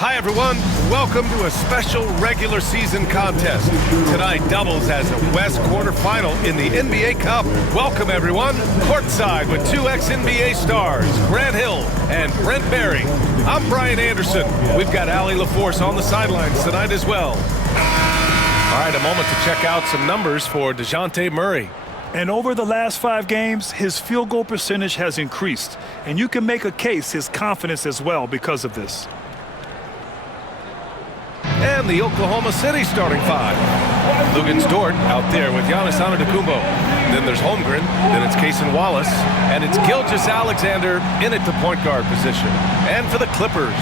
Hi, everyone. Welcome to a special regular season contest. Tonight doubles as a West quarterfinal in the NBA Cup. Welcome, everyone. Courtside with two ex-NBA stars, Grant Hill and Brent Barry. I'm Brian Anderson. We've got Allie LaForce on the sidelines tonight as well. All right, a moment to check out some numbers for DeJounte Murray. And over the last 5 games, his field goal percentage has increased. And you can make a case his confidence as well because of this. And the Oklahoma City starting 5. Lugens Dort out there with Giannis Antetokounmpo. Then there's Holmgren, then it's Cason Wallace, and it's Gilgeous-Alexander in at the point guard position. And for the Clippers,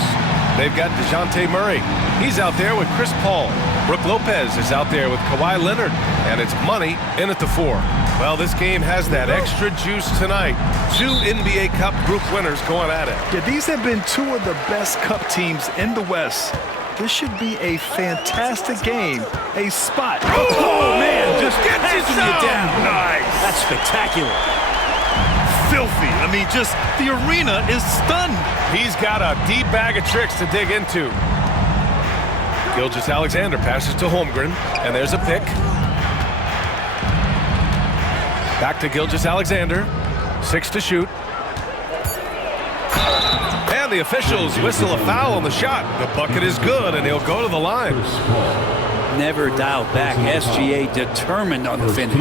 they've got DeJounte Murray. He's out there with Chris Paul. Brook Lopez is out there with Kawhi Leonard, and it's Money in at the 4. Well, this game has that extra juice tonight. 2 NBA Cup group winners going at it. Yeah, these have been 2 of the best Cup teams in the West. This should be a fantastic game. A spot. Oh man, just gets you down. Nice. That's spectacular. Filthy. I mean, just the arena is stunned. He's got a deep bag of tricks to dig into. Gilgeous-Alexander passes to Holmgren, and there's a pick. Back to Gilgeous-Alexander. 6 to shoot. And the officials whistle a foul on the shot. The bucket is good, and he'll go to the line. Never dialed back. SGA determined on the finish.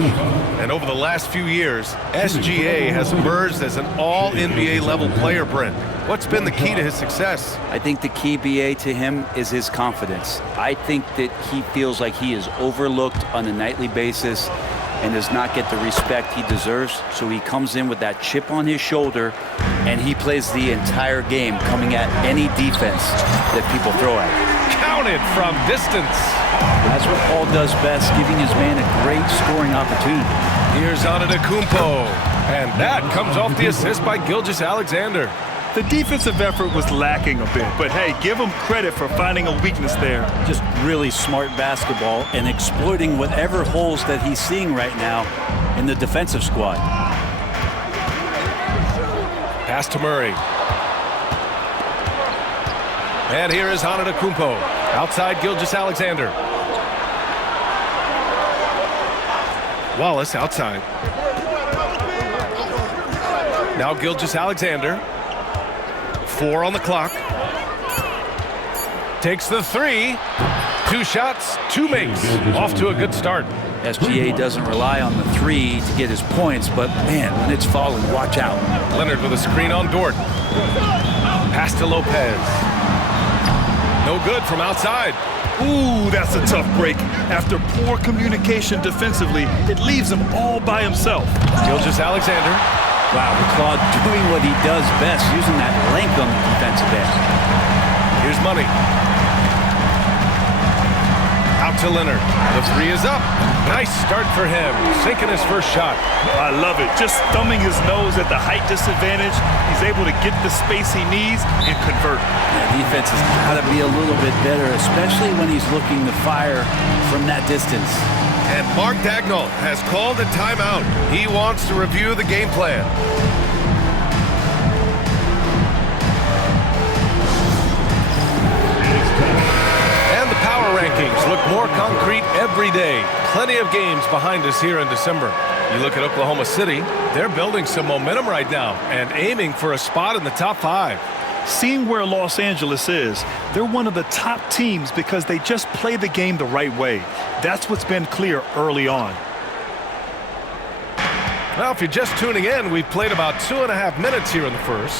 And over the last few years, SGA has emerged as an all-NBA level player, Brent. What's been the key to his success? I think the key, BA, to him is his confidence. I think that he feels like he is overlooked on a nightly basis and does not get the respect he deserves. So he comes in with that chip on his shoulder, and he plays the entire game, coming at any defense that people throw at him. Counted from distance. That's what Paul does best, giving his man a great scoring opportunity. Here's Antetokounmpo, and that comes off the assist by Gilgeous-Alexander. The defensive effort was lacking a bit, but hey, give him credit for finding a weakness there. Just really smart basketball and exploiting whatever holes that he's seeing right now in the defensive squad. Pass to Murray. And here is Antetokounmpo. Outside Gilgeous-Alexander. Wallace outside. Now Gilgeous-Alexander. 4 on the clock. Takes the 3. 2 shots, 2 makes. Off to a good start. SGA doesn't rely on the 3 to get his points, but man, when it's falling, watch out. Leonard with a screen on Dort. Pass to Lopez. No good from outside. Ooh, that's a tough break. After poor communication defensively, it leaves him all by himself. Gilgeous-Alexander. Wow, the Claude doing what he does best, using that length on the defensive end. Here's Money. Out to Leonard. The 3 is up. Nice start for him. Sinking his first shot. I love it. Just thumbing his nose at the height disadvantage. He's able to get the space he needs and convert. Yeah, defense has got to be a little bit better, especially when he's looking to fire from that distance. And Mark Dagnall has called a timeout. He wants to review the game plan. And the power rankings look more concrete every day. Plenty of games behind us here in December. You look at Oklahoma City, they're building some momentum right now and aiming for a spot in the top 5. Seeing where Los Angeles is, they're one of the top teams because they just play the game the right way. That's what's been clear early on. Well, if you're just tuning in, we've played about 2.5 minutes here in the first.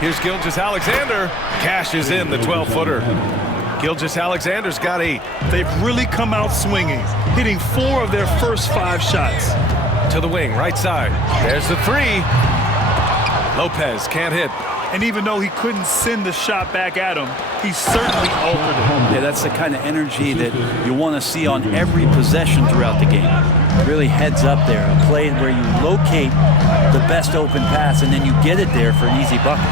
Here's Gilgeous-Alexander. Cashes in the 12-footer. Gilgeous-Alexander's got 8. They've really come out swinging, hitting 4 of their first 5 shots. To the wing, right side. There's the 3. Lopez can't hit. And even though he couldn't send the shot back at him, he certainly altered it. Yeah, that's the kind of energy that you want to see on every possession throughout the game. Really heads up there, a play where you locate the best open pass and then you get it there for an easy bucket.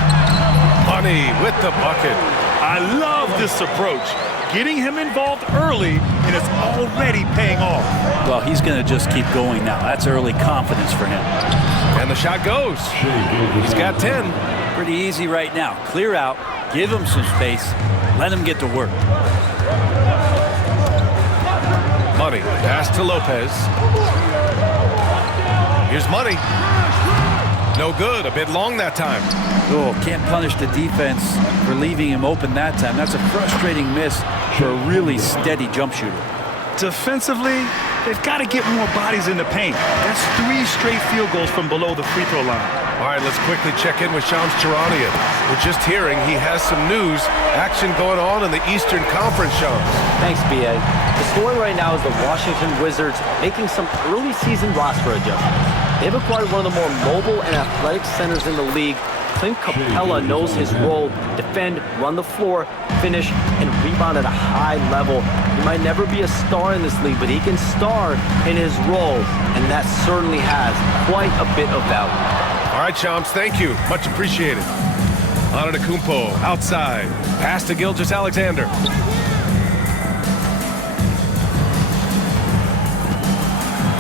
Money with the bucket. I love this approach. Getting him involved early, and it's already paying off. Well, he's going to just keep going now. That's early confidence for him. And the shot goes. He's got 10. Pretty easy right now. Clear out, Give him some space. Let him get to work. Money. Pass to Lopez. Here's Money. No good. A bit long that time. Oh, can't punish the defense for leaving him open that time. That's a frustrating miss for a really steady jump shooter. Defensively, they've got to get more bodies in the paint. That's 3 straight field goals from below the free throw line. All right, let's quickly check in with Shams Charania. We're just hearing he has some news. Action going on in the Eastern Conference, Shams. Thanks, B.A. The story right now is the Washington Wizards making some early season roster adjustments. They've acquired one of the more mobile and athletic centers in the league. Clint Capella knows his role: defend, run the floor, finish, and rebound at a high level. He might never be a star in this league, but he can star in his role, and that certainly has quite a bit of value. All right, Shams, thank you. Much appreciated. Antetokounmpo outside. Pass to Gilgeous-Alexander.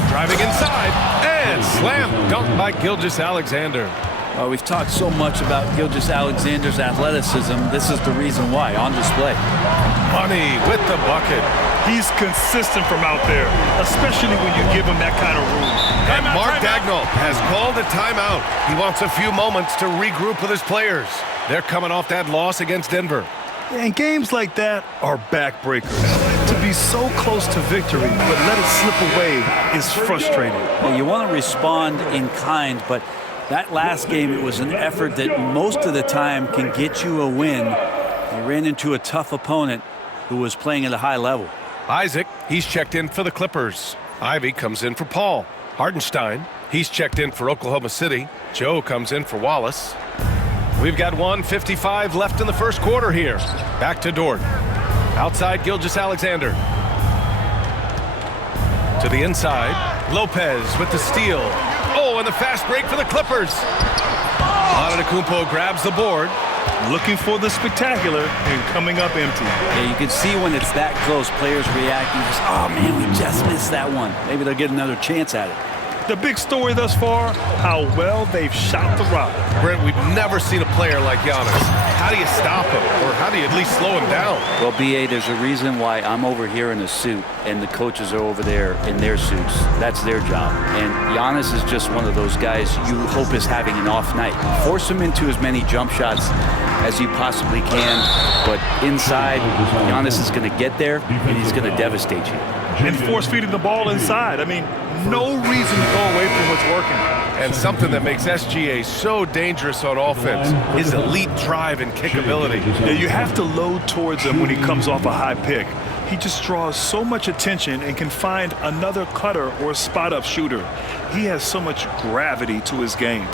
Driving inside, and slam dunk by Gilgeous-Alexander. We've talked so much about Gilgeous-Alexander's athleticism. This is the reason why, on display. Money with the bucket. He's consistent from out there, especially when you give him that kind of room. And Mark Dagnall has called a timeout. He wants a few moments to regroup with his players. They're coming off that loss against Denver. And games like that are backbreakers. To be so close to victory, but let it slip away is frustrating. Well, you want to respond in kind, but that last game, it was an effort that most of the time can get you a win. You ran into a tough opponent who was playing at a high level. Isaac, he's checked in for the Clippers. Ivy comes in for Paul. Hardenstein, he's checked in for Oklahoma City. Joe comes in for Wallace. We've got 1:55 left in the first quarter here. Back to Dort. Outside Gilgeous-Alexander. To the inside. Lopez with the steal. Oh, and the fast break for the Clippers. Antetokounmpo grabs the board. Looking for the spectacular and coming up empty. Yeah, you can see when it's that close, players reacting. Just, oh, man, we just missed that one. Maybe they'll get another chance at it. The big story thus far, how well they've shot the rock. Brent, we've never seen a player like Giannis. How do you stop him? Or how do you at least slow him down? Well, B.A., there's a reason why I'm over here in a suit and the coaches are over there in their suits. That's their job. And Giannis is just one of those guys you hope is having an off night. Force him into as many jump shots as you possibly can. But inside, Giannis is going to get there and he's going to devastate you. And force feeding the ball inside. I mean, no reason to go away from what's working. And something that makes SGA so dangerous on offense, his elite drive and kick ability. Yeah, you have to load towards him when he comes off a high pick. He just draws so much attention and can find another cutter or spot-up shooter. He has so much gravity to his game.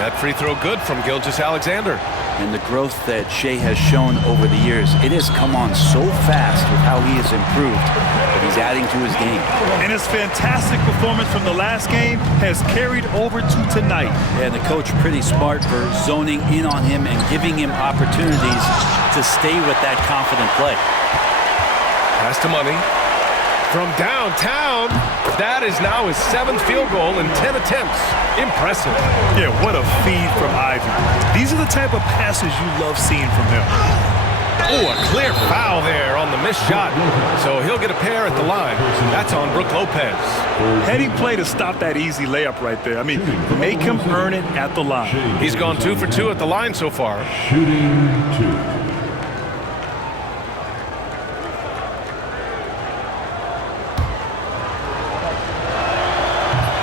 That free throw good from Gilgeous-Alexander. And the growth that Shea has shown over the years, it has come on so fast with how he has improved, but he's adding to his game. And his fantastic performance from the last game has carried over to tonight. Yeah, the coach pretty smart for zoning in on him and giving him opportunities to stay with that confident play. Pass to Money. From downtown, that is now his 7th field goal in 10 attempts. Impressive. Yeah, what a feed from Ivy. These are the type of passes you love seeing from him. Oh, a clear foul there on the missed shot. So he'll get a pair at the line. That's on Brook Lopez. Heading play to stop that easy layup right there. I mean, make him earn it at the line. He's gone 2 for 2 at the line so far. Shooting 2.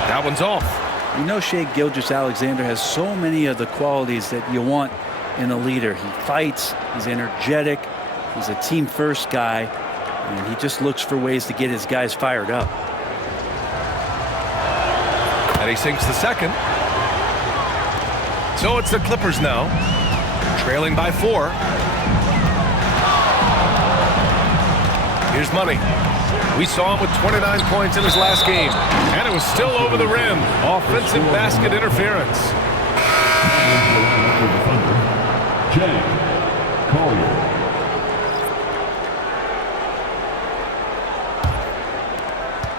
That one's off. You know, Shea Gilgeous-Alexander has so many of the qualities that you want in a leader. He fights, he's energetic, he's a team-first guy, and he just looks for ways to get his guys fired up. And he sinks the second. So it's the Clippers now, trailing by 4. Here's Money. We saw him with 29 points in his last game, and it was still over the rim. Offensive basket interference. Jay Collier.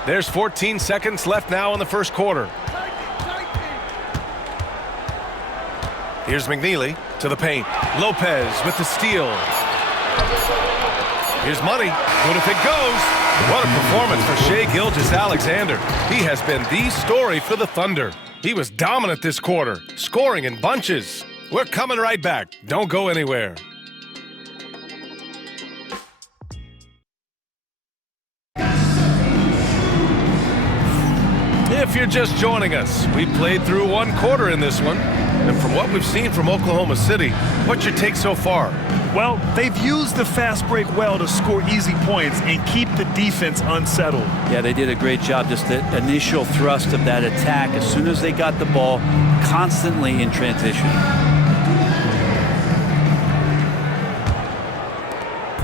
There's 14 seconds left now in the first quarter. Here's McNeely to the paint. Lopez with the steal. Here's Money. Good if it goes. What a performance for Shai Gilgeous-Alexander. He has been the story for the Thunder. He was dominant this quarter, scoring in bunches. We're coming right back. Don't go anywhere. If you're just joining us, we played through one quarter in this one. And from what we've seen from Oklahoma City, what's your take so far? Well, they've used the fast break well to score easy points and keep the defense unsettled. Yeah, they did a great job. Just the initial thrust of that attack, as soon as they got the ball, constantly in transition.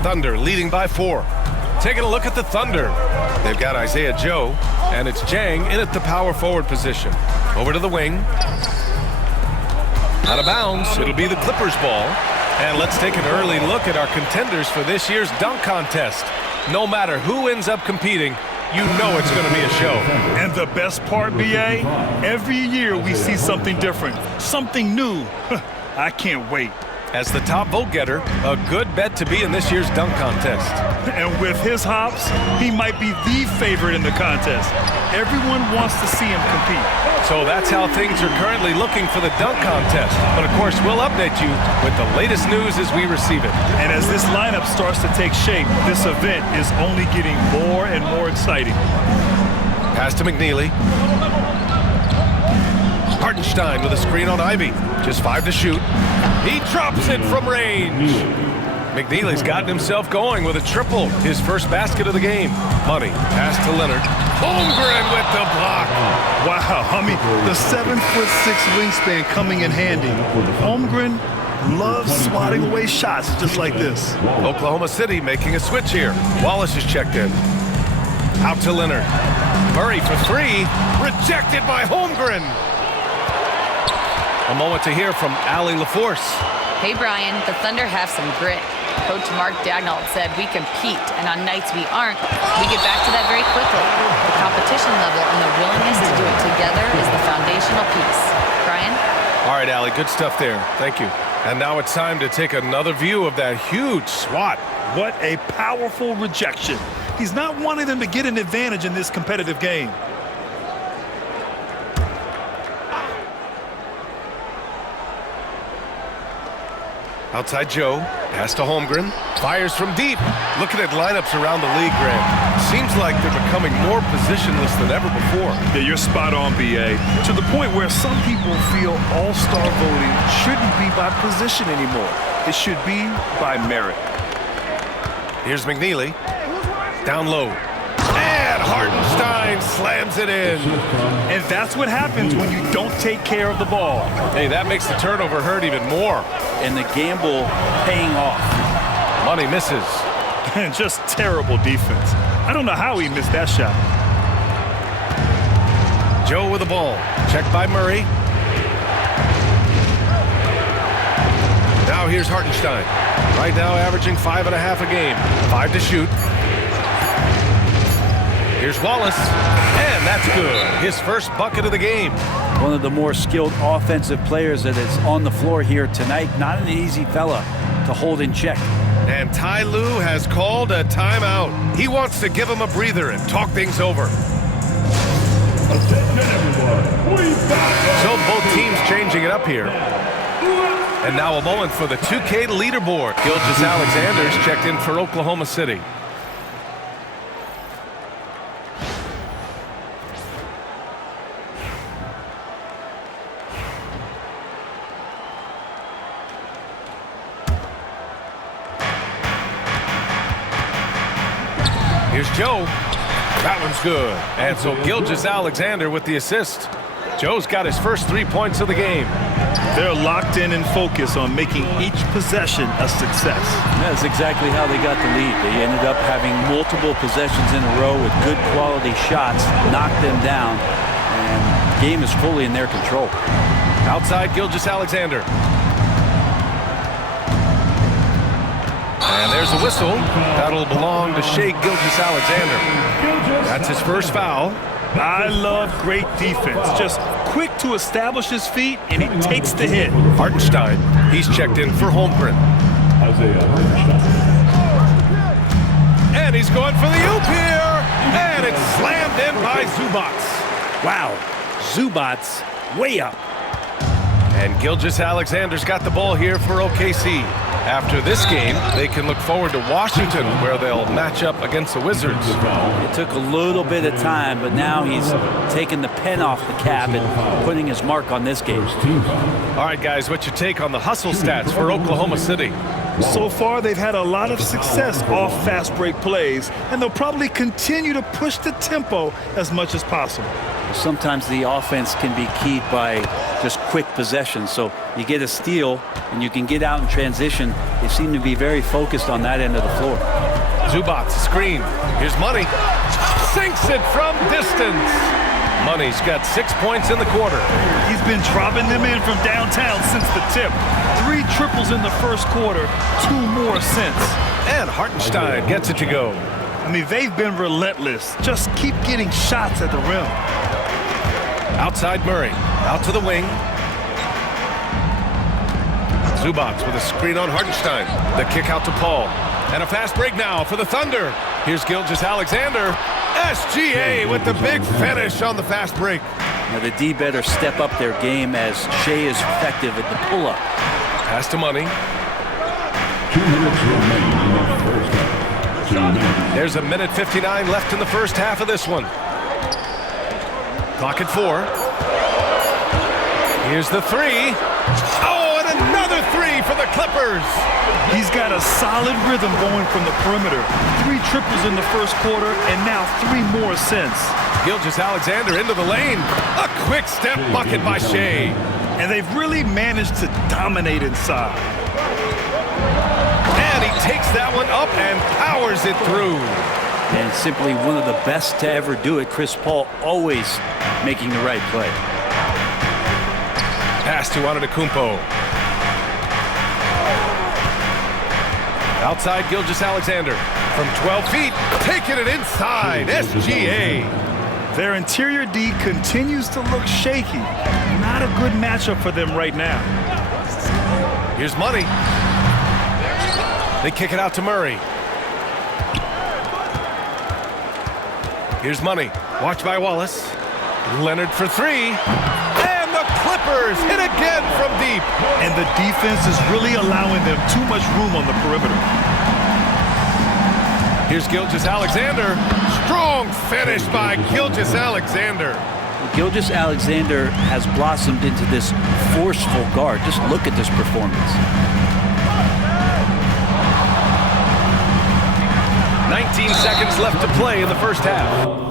Thunder leading by 4. Taking a look at the Thunder. They've got Isaiah Joe, and it's Jang in at the power forward position. Over to the wing. Out of bounds. It'll be the Clippers ball. And let's take an early look at our contenders for this year's dunk contest. No matter who ends up competing, you know it's going to be a show. And the best part, BA, every year we see something different, something new. I can't wait. As the top vote getter, a good bet to be in this year's dunk contest. And with his hops, he might be the favorite in the contest. Everyone wants to see him compete. So that's how things are currently looking for the dunk contest. But of course, we'll update you with the latest news as we receive it. And as this lineup starts to take shape, this event is only getting more and more exciting. Pass to McNeely. Hartenstein with a screen on Ivy. Just 5 to shoot. He drops it from range. McNeely's gotten himself going with a triple. His first basket of the game. Money. Pass to Leonard. Holmgren with the block. Wow, I mean, the 7'6" wingspan coming in handy. Holmgren loves swatting away shots just like this. Oklahoma City making a switch here. Wallace is checked in. Out to Leonard. Murray for 3. Rejected by Holmgren. A moment to hear from Allie LaForce. Hey, Brian, the Thunder have some grit. Coach Mark Dagnall said we compete, and on nights we aren't, we get back to that very quickly. The competition level and the willingness to do it together is the foundational piece. Brian? All right, Allie, good stuff there. Thank you. And now it's time to take another view of that huge swat. What a powerful rejection. He's not wanting them to get an advantage in this competitive game. Outside Joe, pass to Holmgren, fires from deep. Looking at lineups around the league, Grant. Seems like they're becoming more positionless than ever before. Yeah, you're spot on, BA. To the point where some people feel all-star voting shouldn't be by position anymore. It should be by merit. Here's McNeely, down low. And Hartenstein slams it in. And that's what happens when you don't take care of the ball. Hey, that makes the turnover hurt even more. And the gamble paying off. Money misses. And just terrible defense. I don't know how he missed that shot. Joe with the ball. Checked by Murray. Now here's Hartenstein. Right now averaging 5.5 a game. 5 to shoot. Here's Wallace. And that's good. His first bucket of the game. One of the more skilled offensive players that is on the floor here tonight. Not an easy fella to hold in check. And Ty Lue has called a timeout. He wants to give him a breather and talk things over. So both teams changing it up here. And now a moment for the 2K leaderboard. Gilgeous-Alexander's checked in for Oklahoma City. Here's Joe. That one's good. And so Gilgeous-Alexander with the assist. Joe's got his first 3 points of the game. They're locked in and focused on making each possession a success. That's exactly how they got the lead. They ended up having multiple possessions in a row with good quality shots, knocked them down, and the game is fully in their control. Outside Gilgeous-Alexander. And there's a whistle. That'll belong to Shai Gilgeous-Alexander. That's his first foul. I love great defense. Just quick to establish his feet, and he takes the hit. Hartenstein, he's checked in for Holmgren. Isaiah Hartenstein. And he's going for the oop here. And it's slammed in by Zubac. Wow, Zubac's way up. And Gilgeous-Alexander's got the ball here for OKC. After this game, they can look forward to Washington, where they'll match up against the Wizards. It took a little bit of time, but now he's taking the pen off the cap and putting his mark on this game. All right, guys, what's your take on the hustle stats for Oklahoma City? So far, they've had a lot of success off fast break plays, and they'll probably continue to push the tempo as much as possible. Sometimes the offense can be keyed by just quick possession. So you get a steal and you can get out in transition. They seem to be very focused on that end of the floor. Zubac, screen. Here's Money. Sinks it from distance. Money's got 6 points in the quarter. He's been dropping them in from downtown since the tip. 3 triples in the first quarter, 2 more since. And Hartenstein gets it to go. I mean, they've been relentless. Just keep getting shots at the rim. Outside Murray, out to the wing. Zubac with a screen on Hartenstein. The kick out to Paul. And a fast break now for the Thunder. Here's Gilgeous-Alexander. SGA with the big finish on the fast break. Now the D better step up their game as Shea is effective at the pull-up. Pass to Money. 2 minutes remaining in the first half. 2 minutes. There's a minute 59 left in the first half of this one. Clock at 4. Here's the 3. Oh, and another 3 for the Clippers. He's got a solid rhythm going from the perimeter. 3 triples in the first quarter, and now 3 more since. Gilgeous-Alexander into the lane. A quick step bucket by Shea. And they've really managed to dominate inside. And he takes that one up and powers it through. And simply one of the best to ever do it. Chris Paul always making the right play. Pass to Antetokounmpo. Outside Gilgeous-Alexander from 12 feet, taking it inside. SGA. Their interior D continues to look shaky. Not a good matchup for them right now. Here's Money. They kick it out to Murray. Here's Money. Watched by Wallace. Leonard for 3. And the Clippers hit again from deep. And the defense is really allowing them too much room on the perimeter. Here's Gilgeous-Alexander. Strong finish by Gilgeous-Alexander. Gilgeous-Alexander has blossomed into this forceful guard. Just look at this performance. 19 seconds left to play in the first half.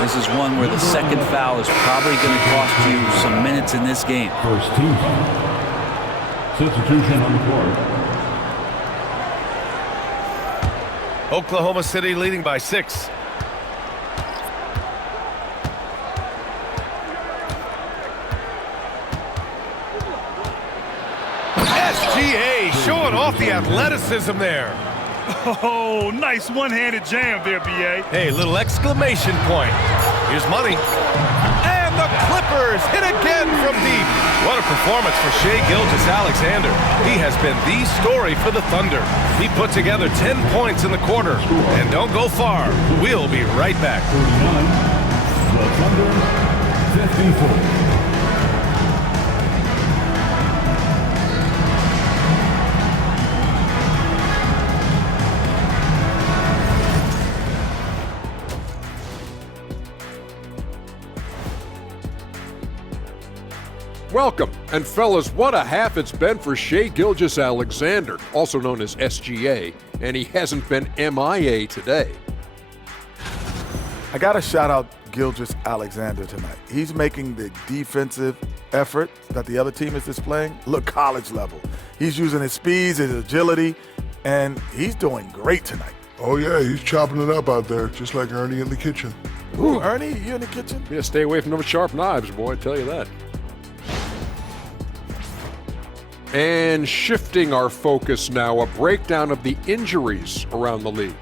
This is one where the second foul is probably going to cost you some minutes in this game. First team foul. Substitution on the court. Oklahoma City leading by 6. SGA showing off the athleticism there. Oh, nice one-handed jam there, B.A. Hey, little exclamation point. Here's Money. And the Clippers hit again from deep. What a performance for Shai Gilgeous-Alexander. He has been the story for the Thunder. He put together 10 points in the quarter. And don't go far. We'll be right back. 49, the Thunder, 54. Welcome, and fellas, what a half it's been for Shai Gilgeous-Alexander, also known as SGA, and he hasn't been MIA today. I got to shout out Gilgeous-Alexander tonight. He's making the defensive effort that the other team is displaying look college level. He's using his speed, his agility, and he's doing great tonight. Oh yeah, he's chopping it up out there, just like Ernie in the kitchen. Ooh, Ernie, you in the kitchen? Yeah, stay away from those sharp knives, boy, I tell you that. And shifting our focus now, a breakdown of the injuries around the league.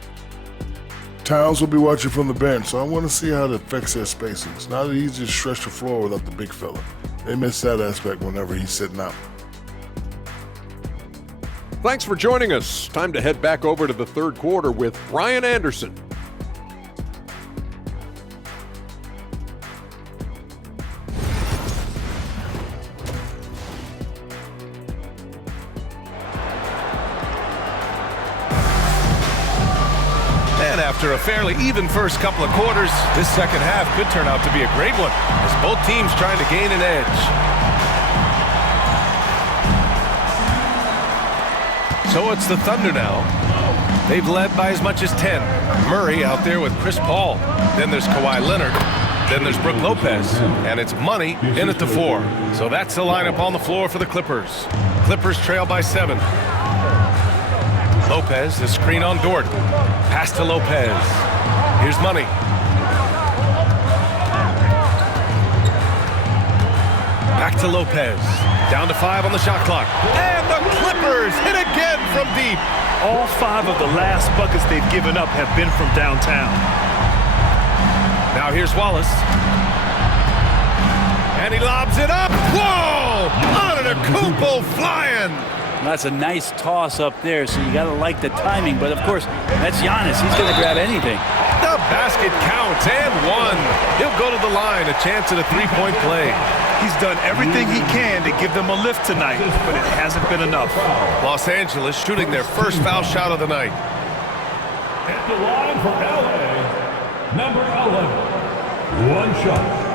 Towns will be watching from the bench, so I want to see how it affects their spacings. Not that he's just stretch the floor without the big fella. They miss that aspect whenever he's sitting out. Thanks for joining us. Time to head back over to the third quarter with Brian Anderson. And after a fairly even first couple of quarters, this second half could turn out to be a great one as both teams trying to gain an edge. So it's the Thunder now. They've led by as much as 10. Murray out there with Chris Paul. Then there's Kawhi Leonard. Then there's Brook Lopez. And it's Money in at the 4. So that's the lineup on the floor for the Clippers. Clippers trail by 7. Lopez, the screen on Dort. Pass to Lopez. Here's Money. Back to Lopez. Down to 5 on the shot clock. And the Clippers hit again from deep. All 5 of the last buckets they've given up have been from downtown. Now here's Wallace. And he lobs it up. Whoa! Antetokounmpo flying. That's a nice toss up there, so you got to like the timing. But, of course, that's Giannis. He's going to grab anything. The basket counts and 1. He'll go to the line, a chance at a three-point play. He's done everything he can to give them a lift tonight, but it hasn't been enough. Los Angeles shooting their first foul shot of the night. At the line for LA, number 11. One shot.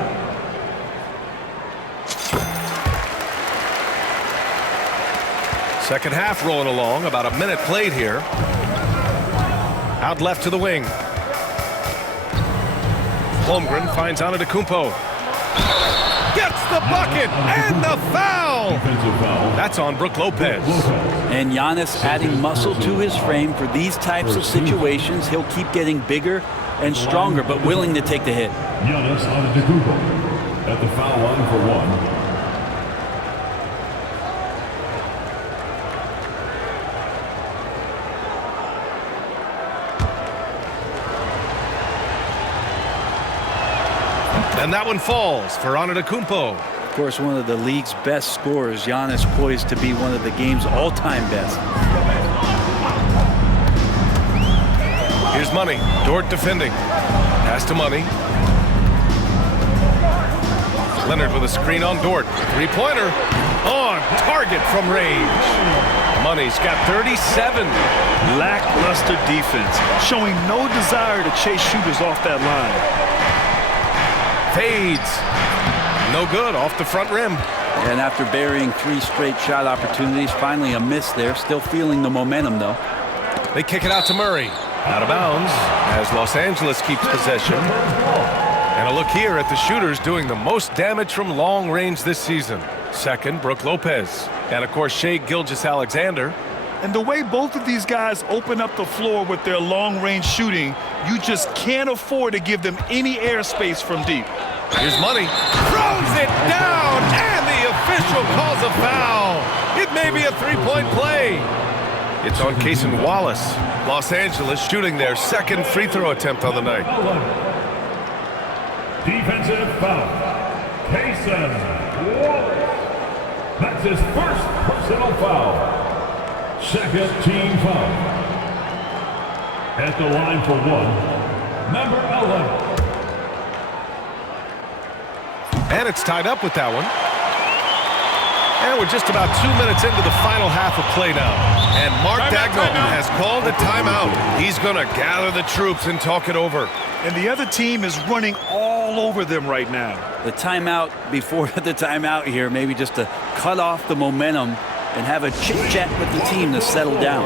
Second half rolling along, about a minute played here. Out left to the wing. Holmgren finds Antetokounmpo. Gets the bucket and the foul. That's on Brook Lopez. And Giannis adding muscle to his frame for these types of situations. He'll keep getting bigger and stronger, but willing to take the hit. Giannis Antetokounmpo at the foul line for 1. And that one falls for Antetokounmpo. Of course, one of the league's best scorers. Giannis poised to be one of the game's all-time best. Here's Money. Dort defending. Pass to Money. Leonard with a screen on Dort. Three-pointer on target from range. Money's got 37. Lackluster defense, showing no desire to chase shooters off that line. Fades. No good off the front rim. And after burying 3 straight shot opportunities, finally a miss there. Still feeling the momentum, though. They kick it out to Murray. Out of bounds as Los Angeles keeps possession. And a look here at the shooters doing the most damage from long range this season. Second, Brook Lopez. And, of course, Shai Gilgeous-Alexander. And the way both of these guys open up the floor with their long-range shooting, you just can't afford to give them any airspace from deep. Here's Money. Throws it down, and the official calls a foul. It may be a three-point play. It's on Cason Wallace. Los Angeles shooting their second free throw attempt on the night. Defensive foul. Cason Wallace. That's his first personal foul. Second team foul. At the line for 1, number 11. And it's tied up with that one. And we're just about 2 minutes into the final half of play now. And Mark Daigneault has called a timeout. He's going to gather the troops and talk it over. And the other team is running all over them right now. The timeout before the timeout here, maybe just to cut off the momentum and have a chit-chat with the team to settle down.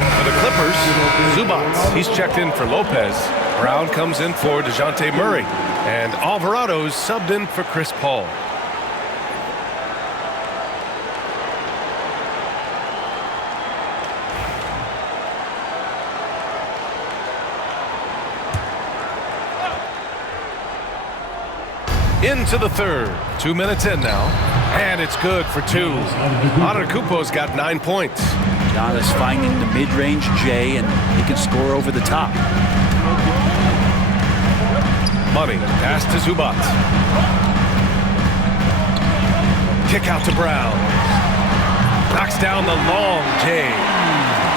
For the Clippers, Zubats, he's checked in for Lopez. Brown comes in for DeJounte Murray. And Alvarado's subbed in for Chris Paul. Into the third. 2 minutes in now. And it's good for two. Antetokounmpo's got 9 points. Giannis finding the mid-range J, and he can score over the top. Money. Pass to Zubac. Kick out to Brown. Knocks down the long J.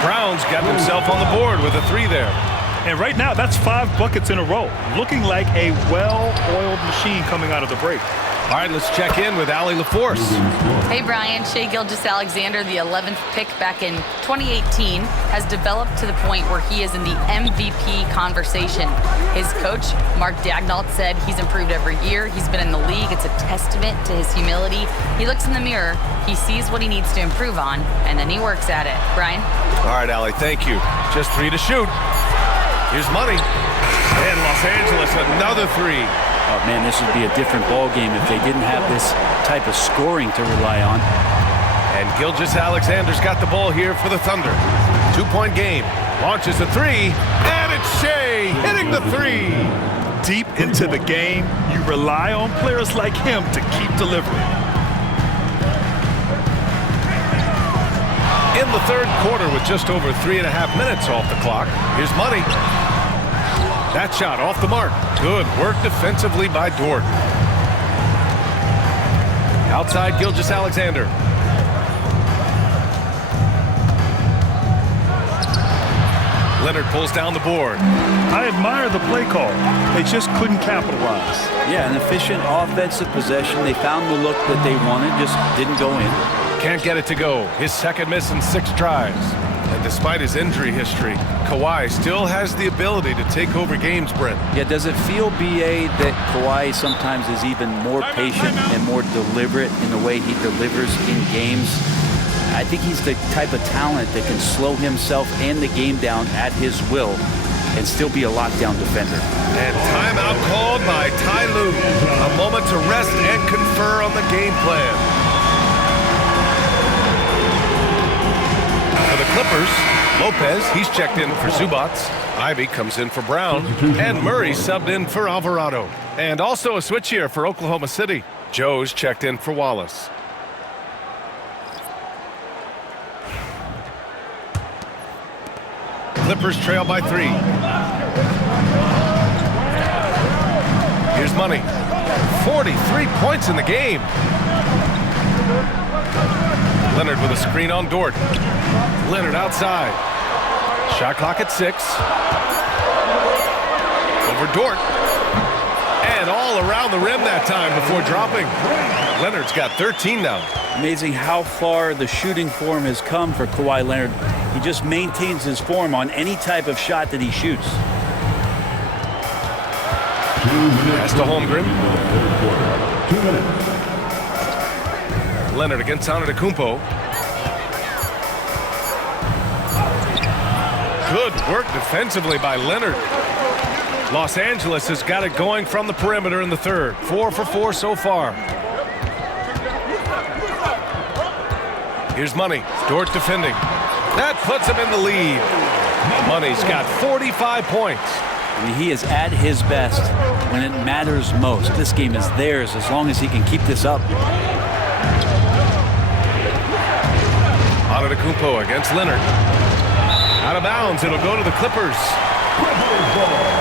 Brown's got himself on the board with a 3 there. And right now, that's 5 buckets in a row. Looking like a well-oiled machine coming out of the break. All right, let's check in with Allie LaForce. Hey, Brian. Shai Gilgeous-Alexander, the 11th pick back in 2018, has developed to the point where he is in the MVP conversation. His coach, Mark Daigneault, said he's improved every year. He's been in the league. It's a testament to his humility. He looks in the mirror, he sees what he needs to improve on, and then he works at it. Brian? All right, Allie, thank you. Just 3 to shoot. Here's Money. And Los Angeles, another 3. Oh, man, this would be a different ball game if they didn't have this type of scoring to rely on. And Gilgeous-Alexander's got the ball here for the Thunder. 2-point game. Launches a 3. And it's Shai hitting the 3. Deep into the game, you rely on players like him to keep delivering. In the third quarter with just over 3.5 minutes off the clock. Here's Money. That shot off the mark. Good work defensively by Dort. Outside Gilgeous-Alexander. Leonard pulls down the board. I admire the play call. They just couldn't capitalize. Yeah, an efficient offensive possession. They found the look that they wanted, just didn't go in. Can't get it to go. His second miss in 6 tries. And despite his injury history, Kawhi still has the ability to take over games, Brent. Yeah, does it feel, B.A., that Kawhi sometimes is even more patient and more deliberate in the way he delivers in games? I think he's the type of talent that can slow himself and the game down at his will and still be a lockdown defender. And timeout called by Ty Lue. A moment to rest and confer on the game plan. For the Clippers, Lopez, he's checked in for Zubac. Ivy comes in for Brown. And Murray subbed in for Alvarado. And also a switch here for Oklahoma City. Joe's checked in for Wallace. Clippers trail by 3. Here's Money. 43 points in the game. Leonard with a screen on Dort. Leonard outside. Shot clock at 6. Over Dort. And all around the rim that time before dropping. Leonard's got 13 now. Amazing how far the shooting form has come for Kawhi Leonard. He just maintains his form on any type of shot that he shoots. Pass to Holmgren. 2 minutes. Leonard against Antetokounmpo. Good work defensively by Leonard. Los Angeles has got it going from the perimeter in the third. 4 for 4 so far. Here's Money. Dort defending. That puts him in the lead. Money's got 45 points. I mean, he is at his best when it matters most. This game is theirs as long as he can keep this up. Antetokounmpo against Leonard. Out of bounds, it'll go to the Clippers.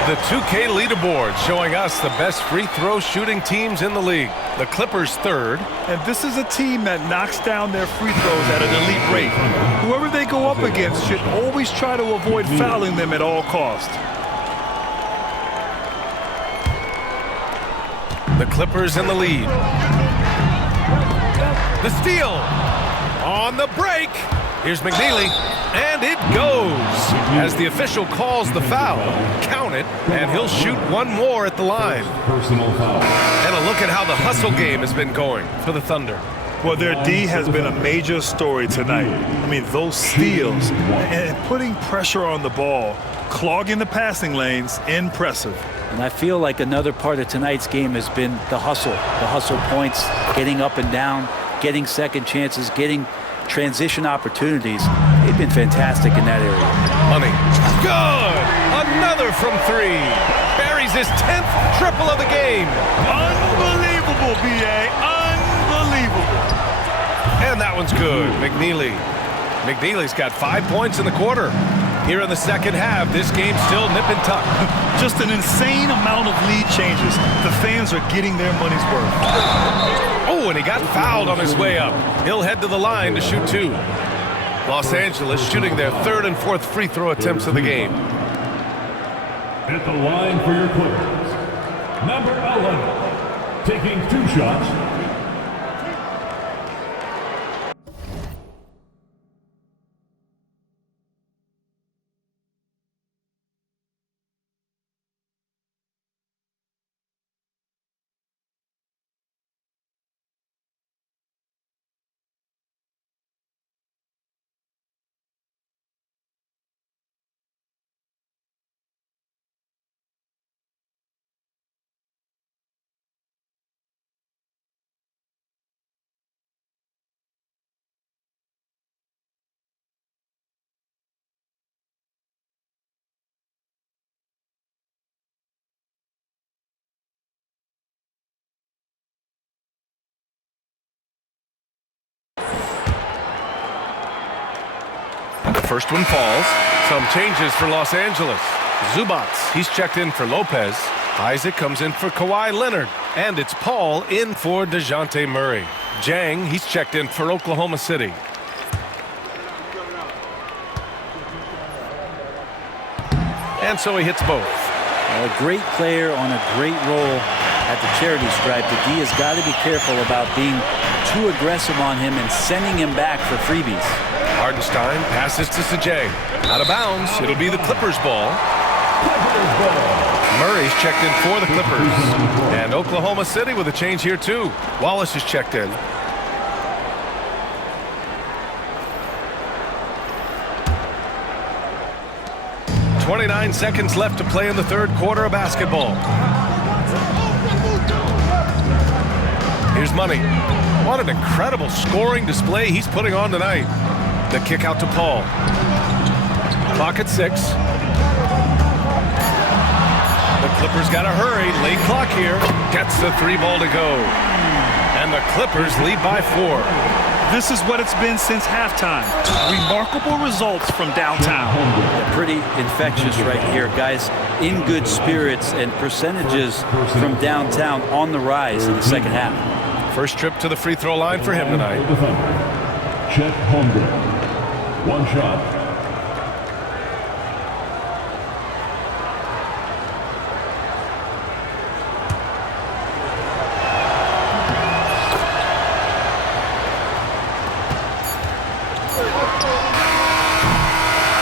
The 2K leaderboard showing us the best free throw shooting teams in the league. The Clippers third. And this is a team that knocks down their free throws at an elite rate. Whoever they go up against should always try to avoid fouling them at all costs. The Clippers in the lead. The steal. On the break. Here's McNeely. And it goes. As the official calls the foul. Count it. And he'll shoot one more at the line. Personal foul. And a look at how the hustle game has been going for the Thunder. Well, their D has been a major story tonight. I mean, those steals and putting pressure on the ball clogging the passing lanes. Impressive. And I feel like another part of tonight's game has been the hustle points, getting up and down, getting second chances, getting transition opportunities. They've been fantastic in that area. Money. Good! Another from three. Buries his 10th triple of the game. Unbelievable, B.A. Unbelievable. And that one's good. McNeely's got 5 points in the quarter. Here in the second half, this game's still nip and tuck. Just an insane amount of lead changes. The fans are getting their money's worth. Oh, and he got fouled on his way up. He'll head to the line to shoot 2. Los Angeles shooting their 3rd and 4th free throw attempts of the game. At the line for your Clippers, number 11, taking 2 shots. The first one falls. Some changes for Los Angeles. Zubats, he's checked in for Lopez. Isaac comes in for Kawhi Leonard. And it's Paul in for DeJounte Murray. Jang, he's checked in for Oklahoma City. And so he hits both. A great player on a great role at the charity stripe. The D has got to be careful about being too aggressive on him and sending him back for freebies. Hardenstein passes to SGA. Out of bounds. It'll be the Clippers ball. Murray's checked in for the Clippers. And Oklahoma City with a change here too. Wallace is checked in. .29 seconds left to play in the third quarter of basketball. Here's Money. What an incredible scoring display he's putting on tonight. The kick out to Paul. Clock at 6. The Clippers got to hurry. Late clock here. Gets the 3 ball to go. And the Clippers lead by 4. This is what it's been since halftime. Remarkable results from downtown. Pretty infectious right here, guys. In good spirits and percentages from downtown on the rise in the second half. First trip to the free throw line for him tonight. Chet Holmgren. 1 shot.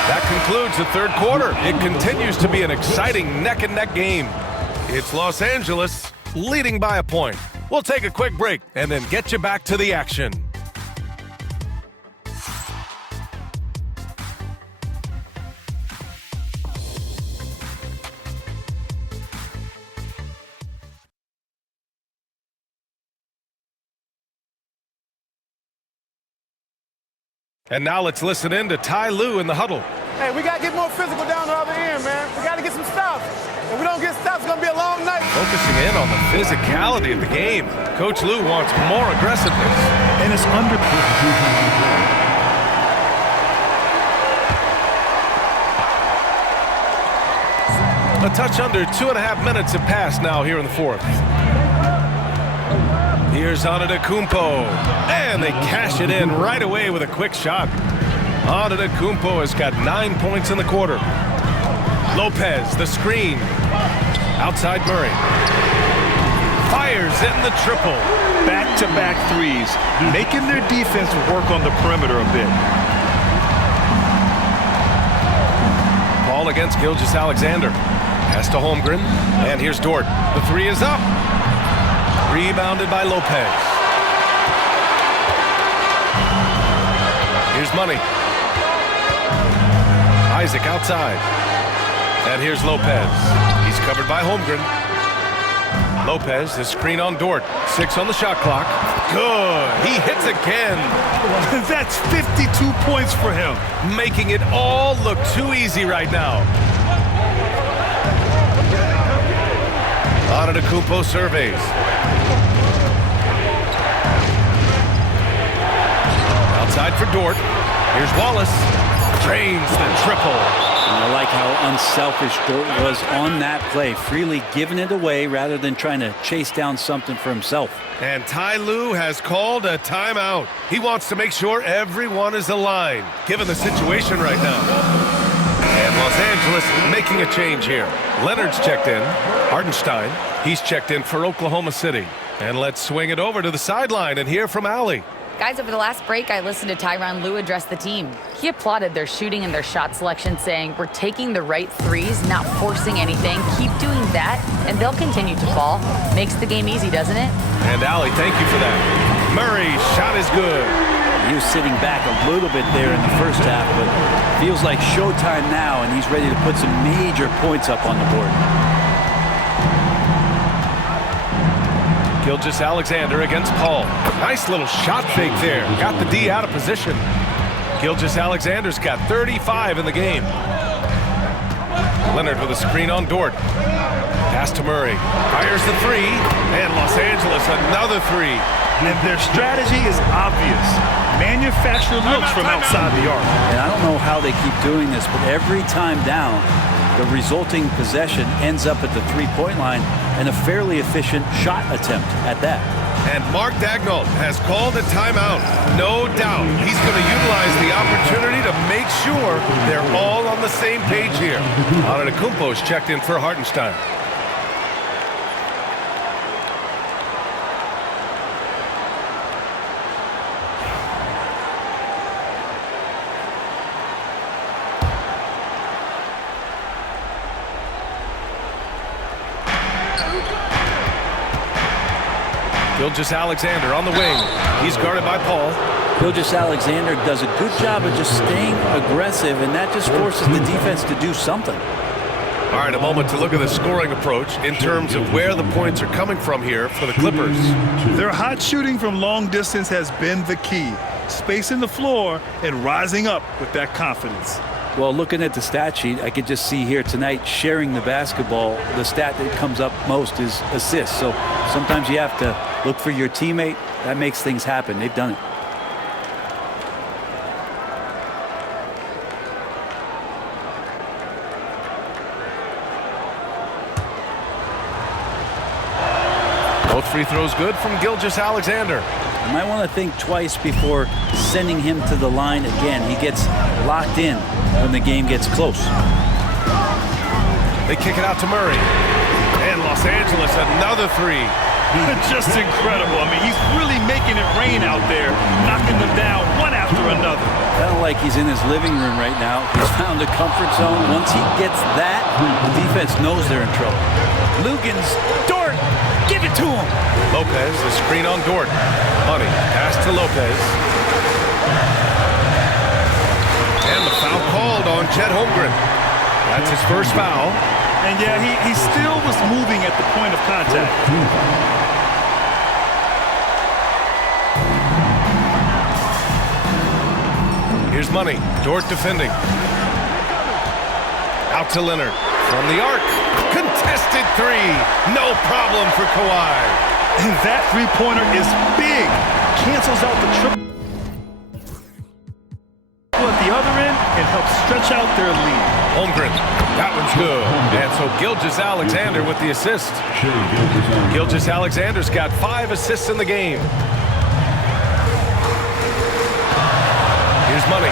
That concludes the third quarter. It continues to be an exciting neck-and-neck game. It's Los Angeles leading by a point. We'll take a quick break and then get you back to the action. And now let's listen in to Ty Lue in the huddle. Hey, we got to get more physical down the other end, man. We got to get some stuff. If we don't get stuff, it's going to be a long night. Focusing in on the physicality of the game. Coach Lue wants more aggressiveness. And it's under. A touch under 2.5 minutes have passed now here in the fourth. Here's Antetokounmpo, and they cash it in right away with a quick shot. Antetokounmpo has got 9 points in the quarter. Lopez, the screen. Outside Murray. Fires in the triple. Back-to-back threes, making their defense work on the perimeter a bit. Ball against Gilgeous-Alexander. Pass to Holmgren, and here's Dort. The 3 is up. Rebounded by Lopez. Here's Money. Isaac outside. And here's Lopez. He's covered by Holmgren. Lopez, the screen on Dort. 6 on the shot clock. Good. He hits again. That's 52 points for him. Making it all look too easy right now. Antetokounmpo surveys. Outside for Dort. Here's Wallace. Drains the triple. And I like how unselfish Dort was on that play, freely giving it away rather than trying to chase down something for himself. And Ty Lue has called a timeout. He wants to make sure everyone is aligned, given the situation right now. And Los Angeles making a change here. Leonard's checked in. Hartenstein, he's checked in for Oklahoma City. And let's swing it over to the sideline and hear from Allie. Guys, over the last break, I listened to Tyronn Lue address the team. He applauded their shooting and their shot selection, saying, "We're taking the right threes, not forcing anything. Keep doing that, and they'll continue to fall." Makes the game easy, doesn't it? And Allie, thank you for that. Murray's shot is good. He was sitting back a little bit there in the first half, but feels like showtime now, and he's ready to put some major points up on the board. Gilgeous-Alexander against Paul. Nice little shot fake there. Got the D out of position. Gilgeous-Alexander's got 35 in the game. Leonard with a screen on Dort. Pass to Murray. Fires the three. And Los Angeles another three. And their strategy is obvious. Manufacture looks from outside the arc. And I don't know how they keep doing this, but every time down, the resulting possession ends up at the three-point line and a fairly efficient shot attempt at that. And Mark Daigneault has called a timeout. No doubt he's going to utilize the opportunity to make sure they're all on the same page here. Antetokounmpo's checked in for Hartenstein. Gilgeous-Alexander on the wing. He's guarded by Paul. Gilgeous-Alexander does a good job of just staying aggressive, and that just forces the defense to do something. All right, a moment to look at the scoring approach in terms of where the points are coming from here for the Clippers. Their hot shooting from long distance has been the key. Spacing the floor and rising up with that confidence. Well, looking at the stat sheet, I could just see here tonight sharing the basketball. The stat that comes up most is assists. So sometimes you have to look for your teammate. That makes things happen. They've done it. Both free throws good from Gilgeous-Alexander. You might want to think twice before sending him to the line again. He gets locked in when the game gets close. They kick it out to Murray. And Los Angeles, another three. Just incredible. I mean, he's really making it rain out there, knocking them down one after another. Kind of like he's in his living room right now. He's found a comfort zone. Once he gets that, the defense knows they're in trouble. Lugans, Dort, give it to him. Lopez, the screen on Dort. Money, pass to Lopez. And the foul called on Chet Holmgren. That's his first foul. And yeah, he still was moving at the point of contact. Here's Money. Dort defending. Out to Leonard. From the arc. Contested three. No problem for Kawhi. And that three-pointer is big. Cancels out the triple at the other end and helps stretch out their lead. Holmgren. That one's good. And so Gilgeous-Alexander with the assist. Gilgeous-Alexander's got 5 assists in the game. Here's Money.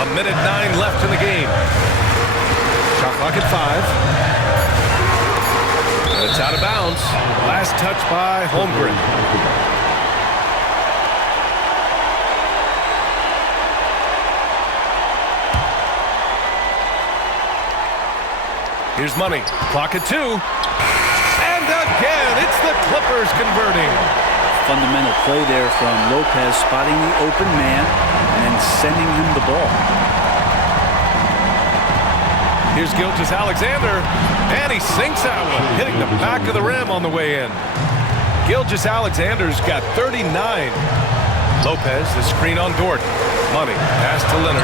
A minute 9 left in the game. Shot clock at 5. And it's out of bounds. Last touch by Holmgren. Here's Money. Clock at 2. And again, it's the Clippers converting. fundamental play there from Lopez, spotting the open man and then sending him the ball. Here's Gilgeous-Alexander, and he sinks that one, hitting the back of the rim on the way in. Gilgeous-Alexander's got 39. Lopez, the screen on Dort. Money, pass to Leonard.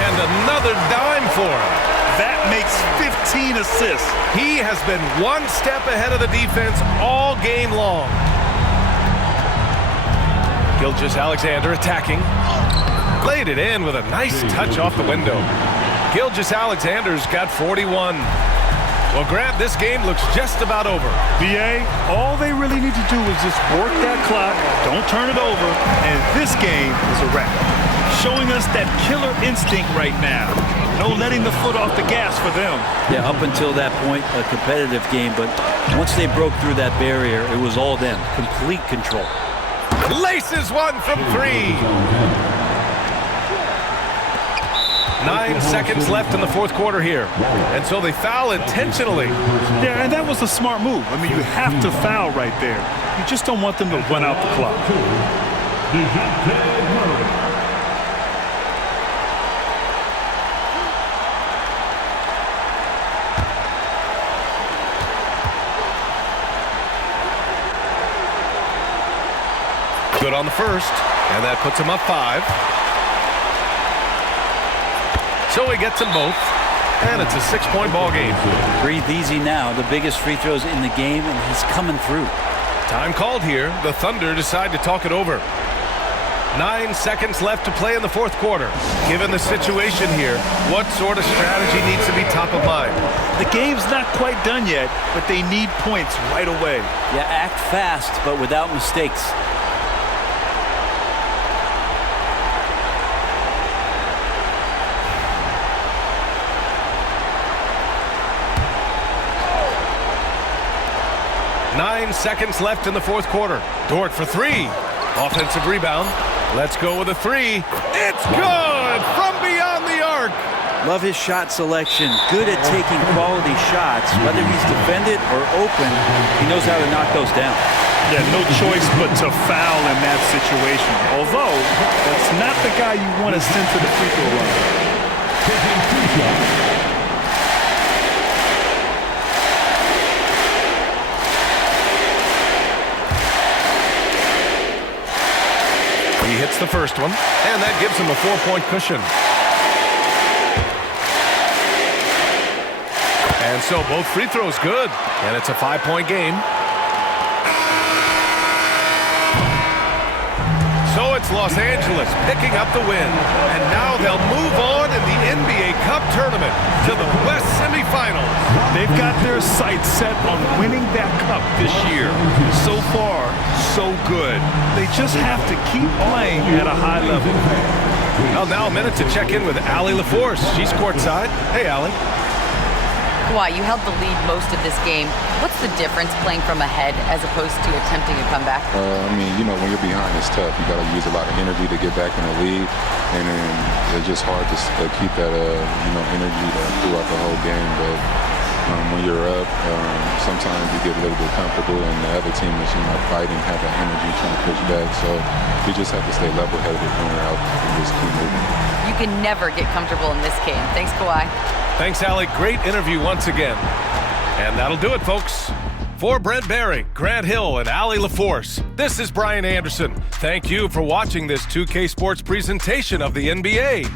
And another dime for him. That makes 15 assists. He has been one step ahead of the defense all game long. Gilgeous-Alexander attacking. Laid it in with a nice touch off the window. Gilgeous-Alexander's got 41. Well, Grant, this game looks just about over. BA, all they really need to do is just work that clock, don't turn it over, and this game is a wrap. Showing us that killer instinct right now. No letting the foot off the gas for them. Yeah, up until that point, a competitive game, but once they broke through that barrier, it was all them. Complete control. Laces one from 3. 9 seconds left in the fourth quarter here. And so they foul intentionally. Yeah, and that was a smart move. I mean, you have to foul right there. You just don't want them to run out the clock. Good on the first, and that puts him up 5. So he gets them both, and it's a 6-point ball game. Breathe easy now. The biggest free throws in the game, and he's coming through. Time called here. The Thunder decide to talk it over. 9 seconds left to play in the fourth quarter. Given the situation here, what sort of strategy needs to be top of mind? The game's not quite done yet, but they need points right away. Yeah, act fast, but without mistakes. Nine seconds left in the fourth quarter. Dort for 3. Offensive rebound. Let's go with a 3. It's good from beyond the arc. Love his shot selection. Good at taking quality shots. Whether he's defended or open, he knows how to knock those down. Yeah, no choice but to foul in that situation. Although, that's not the guy you want to send to the free throw line. He hits the first one, and that gives him a 4-point cushion. And so both free throws good, and it's a 5-point game. So it's Los Angeles picking up the win, and now they'll move on in the NBA Cup tournament to the West semifinals. They've got their sights set on winning that cup this year. So far, so good. They just have to keep playing at a high level. Well, now a minute to check in with Allie LaForce. She's courtside. Hey, Allie. Kawhi, you held the lead most of this game. What's the difference playing from ahead as opposed to attempting a comeback? I mean, you know, when you're behind, it's tough. You got to use a lot of energy to get back in the lead, and then it's just hard to keep that, energy throughout the whole game. But when you're up, sometimes you get a little bit comfortable, and the other team is, fighting, have that energy trying to push back. So you just have to stay level-headed when you're out and just keep moving. You can never get comfortable in this game. Thanks, Kawhi. Thanks, Allie. Great interview once again. And that'll do it, folks. For Brent Barry, Grant Hill, and Allie LaForce, this is Brian Anderson. Thank you for watching this 2K Sports presentation of the NBA.